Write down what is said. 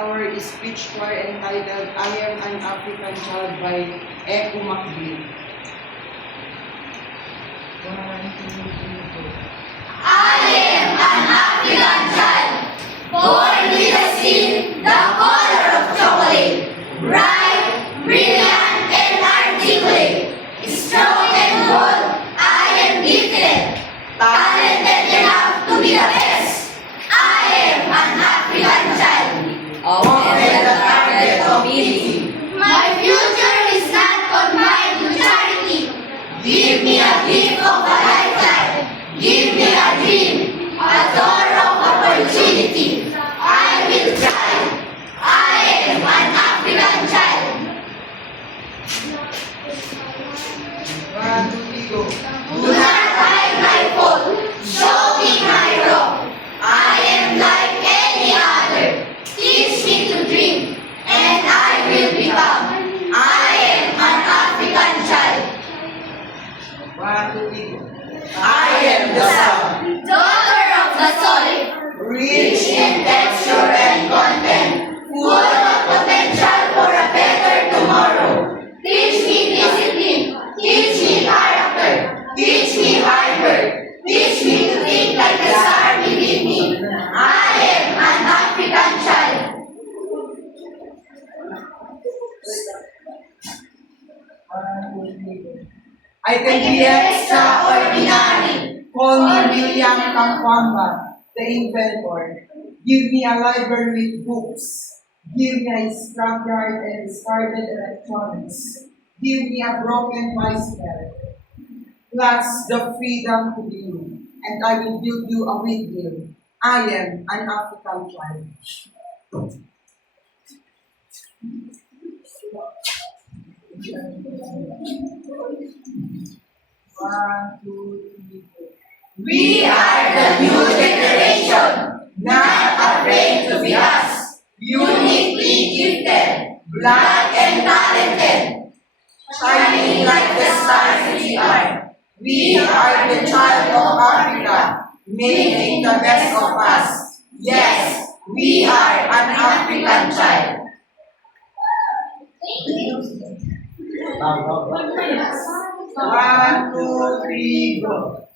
our speech choir entitled I Am an African Child by Echo McBeal. 1, 2, 3, 4. I am an African child, born with a skin the color of chocolate, bright, brilliant, and articulate, strong and bold. I am gifted, talented enough to be the best. I am an African child, Often the target of pity. my future is not confined to charity. Give me a gift of a lifetime. Give me a dream, a door of opportunity. I will try. I am an African child. 1, 2, 3, go. Do not hide my fault. Show me my wrong. I am like any other. Teach me to dream, and I will become. I am an African child. 1, 2, 3, go. I am the sun, daughter of the soil, rich in texture and content, full of potential for a better tomorrow. Teach me discipline, teach me character, teach me hard work, teach me to think like a star within me. I am an African child. I can be extraordinary. Call me William Kamkwamba, the inventor. Give me a library with books. Give me a scrapyard and discarded electronics. Give me a broken bicycle. Plus the freedom to be you. And I will build you a windmill. I am an African child. One, two, three, four. We are the new generation, not afraid to be us, uniquely gifted, black and talented, shining like the stars we are. We are the child of Africa, making the best of us. Yes, we are an African child. One, two, three, go.